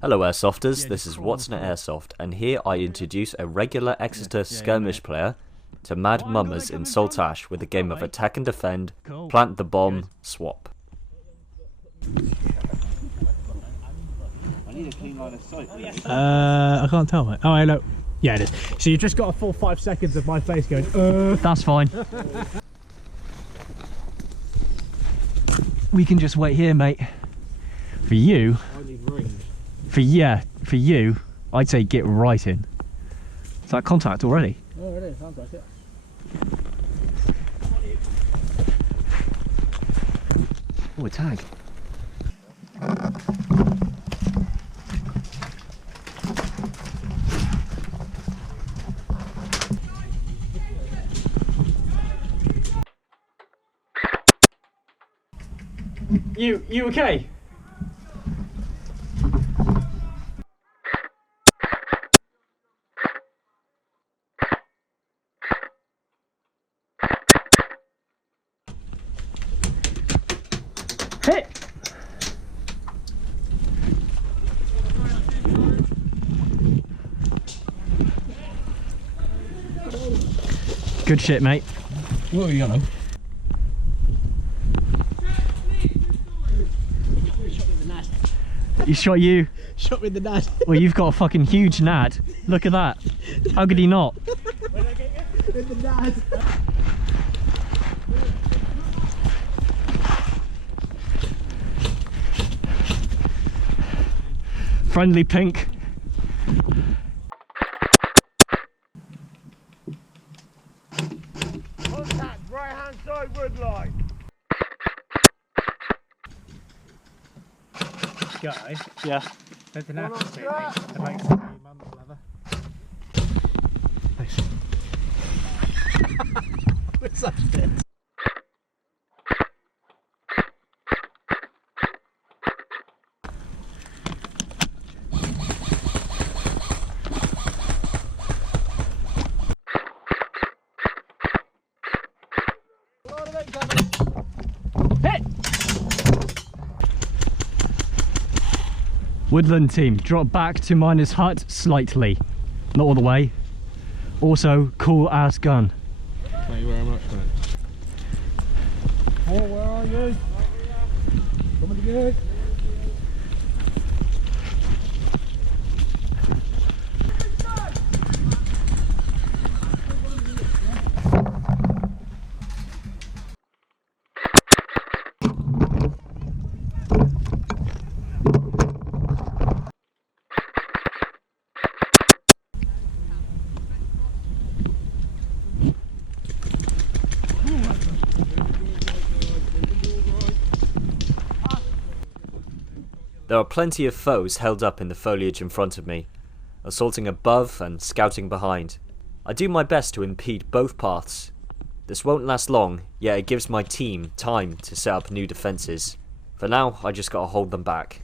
Hello Airsofters, this is What's an Airsoft, and here I introduce a regular Exeter skirmish player to Mad Mummers in Saltash with a game of attack and defend, plant the bomb, swap. I need a clean line of sight. I can't tell, mate. Oh, hello. Yeah, it is. So you've just got a full 5 seconds of my face going, That's fine. We can just wait here, mate. For you, for you, I'd say get right in. Is that contact already? Oh, it is. Sounds like it. Oh, a tag. You okay? Hit! Good shit, mate. What are you gonna? He shot you. Shot me in the nad. Well, you've got a fucking huge nad. Look at that. How could he not? In the nad. Friendly pink. Contact, right hand side woodline. Guy. Yeah. There's an apple mate. It makes mum's leather. Nice. What's that shit? Hit! Woodland team, drop back to miner's hut slightly. Not all the way. Also, cool ass gun. Thank you very much, mate. Oh, where are you? Coming to get. There are plenty of foes held up in the foliage in front of me, assaulting above and scouting behind. I do my best to impede both paths. This won't last long, yet it gives my team time to set up new defences. For now, I just gotta hold them back.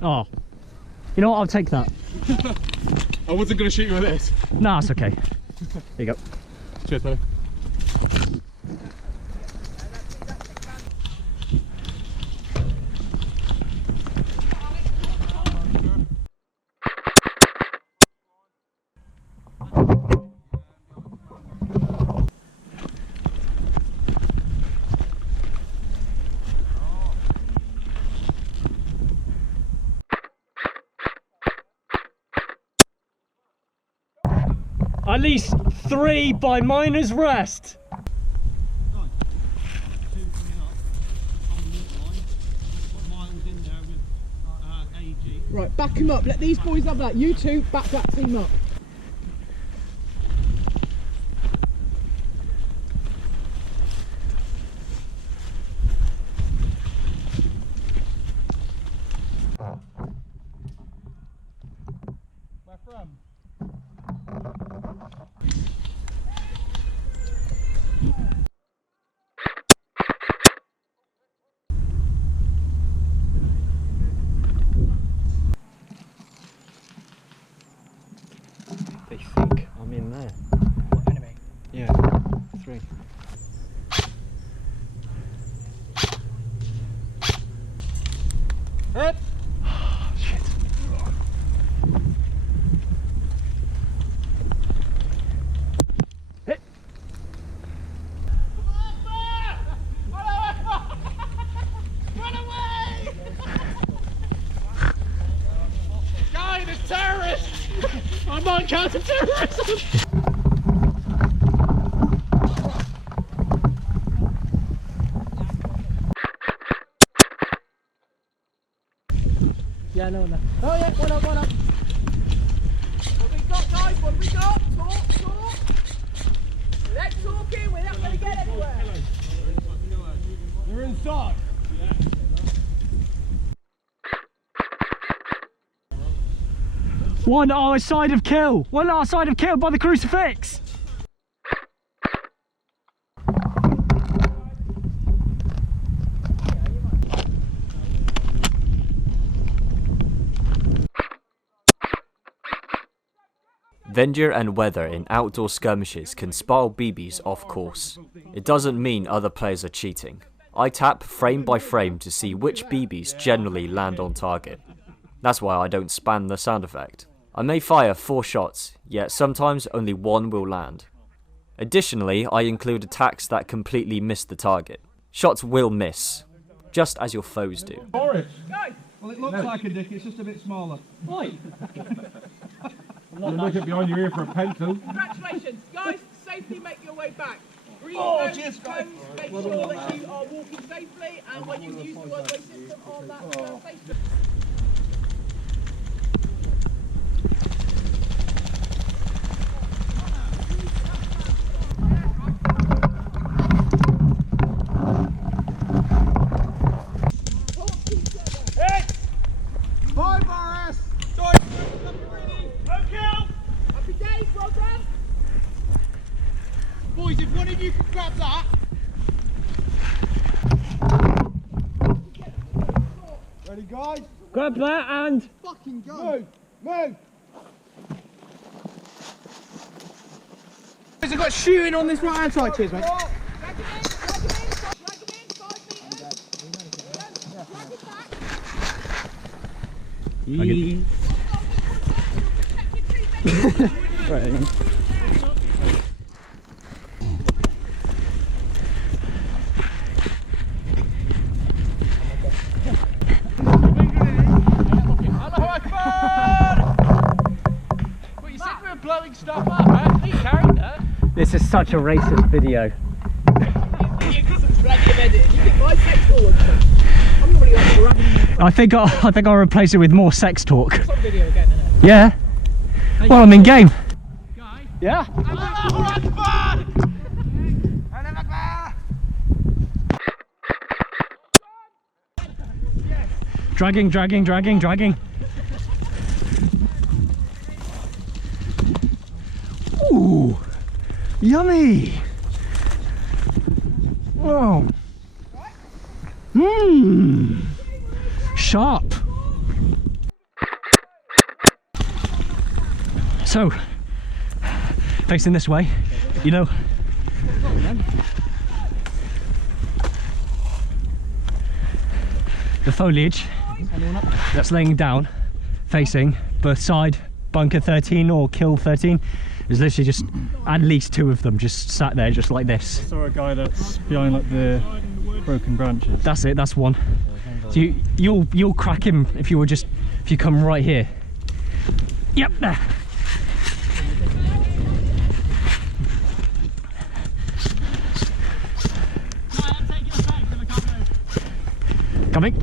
Oh. You know what, I'll take that. I wasn't going to shoot you with this. Nah, it's okay. There you go. Cheers, buddy. At least 3 by Miner's Rest. Right, back him up. Let these boys have that. You two, back that team up. Where from? They think I'm in there. What enemy? Yeah, 3. Hit! Shit. Hit. Run away! Guy, there's terrorists! I'm on counter-terrorism! Yeah, no, no. Oh yeah, one up, one up. What we got, guys? What we got? Talk. Let's talk in, we're not going to get anywhere. They're inside. One our side of kill. One our side of kill by the crucifix. Vendor and weather in outdoor skirmishes can spiral BBs off course. It doesn't mean other players are cheating. I tap frame by frame to see which BBs generally land on target. That's why I don't spam the sound effect. I may fire 4 shots, yet sometimes only 1 will land. Additionally, I include attacks that completely miss the target. Shots will miss, just as your foes do. Boris. Guys, Well, it looks like a dick, it's just a bit smaller. right. You look it behind your ear for a pencil. Congratulations, guys. Safely make your way back. Green Oh, cones, cheers, guys. make sure that you are walking safely, and when you use the one-way system on that station. Bye, Boris! Happy days, well done. Boys, if one of you could grab that. Ready, guys? Grab that and Fucking go. Move! Move! Boys, I've got shooting on this right hand side, cheers, mate. Oh. Drag him in, drag him in, drag him in, 5 metres. Drag it back. right, hang on. Allahu Akbar! Well, you said we were blowing stuff up, man. I think you carried that. This is such a racist video. You couldn't drag him edited. You get my text forward. I'm not really up for grabbing you. I think I'll replace it with more sex talk. It's on video again, isn't it? Yeah. Well, I'm in game. Guy? Yeah. Allahu Akbar! Dragging, dragging, dragging, dragging. Ooh, yummy. Whoa. Mmm. Sharp. So, facing this way, you know. The foliage that's laying down, facing both side bunker 13 or kill 13, is literally just at least 2 of them just sat there just like this. Saw a guy that's behind like the broken branches. That's it, that's one. So you'll crack him if you come right here. Yep, there. Coming.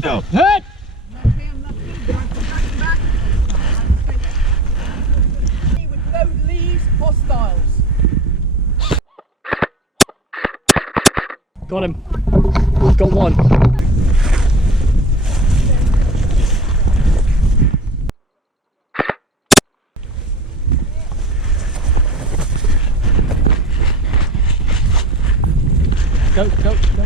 Hit! With no leaves, hostiles. Got him. Got one. Go, go, go.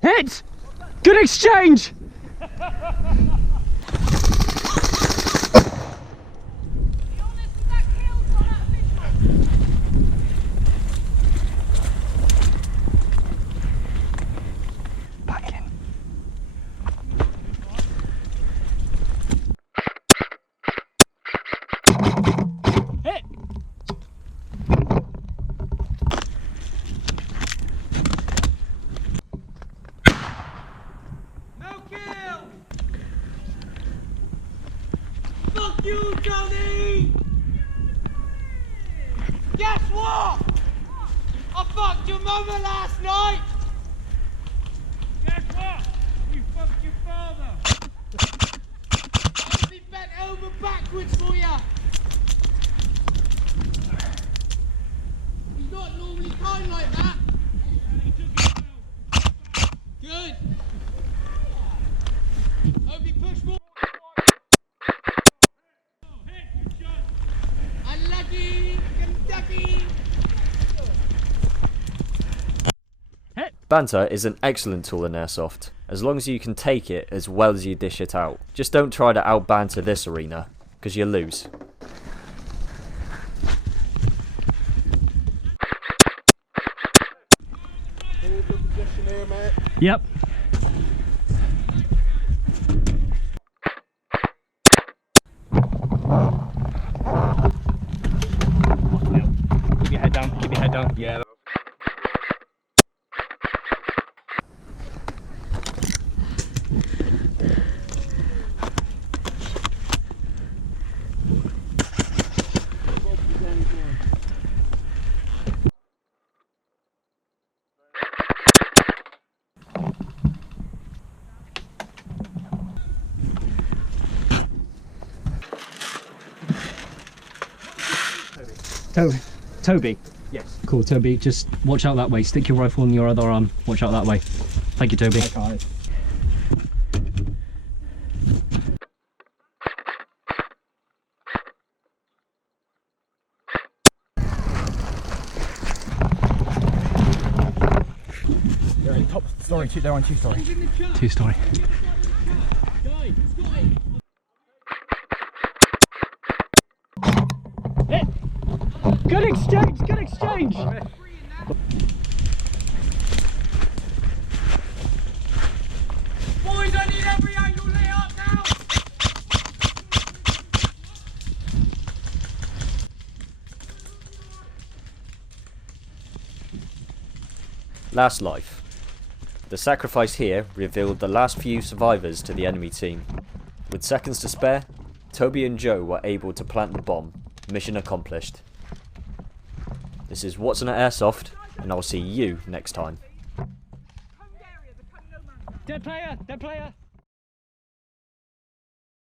Hit! Good exchange! Back in. Hit! No kill! Fuck you, Johnny! Guess what? I fucked your mother last night! Guess what? You fucked your father. I'll be bent over backwards for ya! He's not normally kind like that. Good. Hope you push more. Unlucky, Kentucky. Banter is an excellent tool in Airsoft, as long as you can take it as well as you dish it out. Just don't try to out-banter this arena, because you lose. Yep. Keep your head down, keep your head down. Yeah. Toby. Yes. Cool, Toby. Just watch out that way. Stick your rifle in your other arm. Watch out that way. Thank you, Toby. Okay. They're in top story. They're on 2-story. 2-story. Good exchange! Good exchange! Boys, I need every angle lit up now! Last life. The sacrifice here revealed the last few survivors to the enemy team. With seconds to spare, Toby and Joe were able to plant the bomb. Mission accomplished. This is What's on Airsoft, and I'll see you next time. Dead player! Dead player!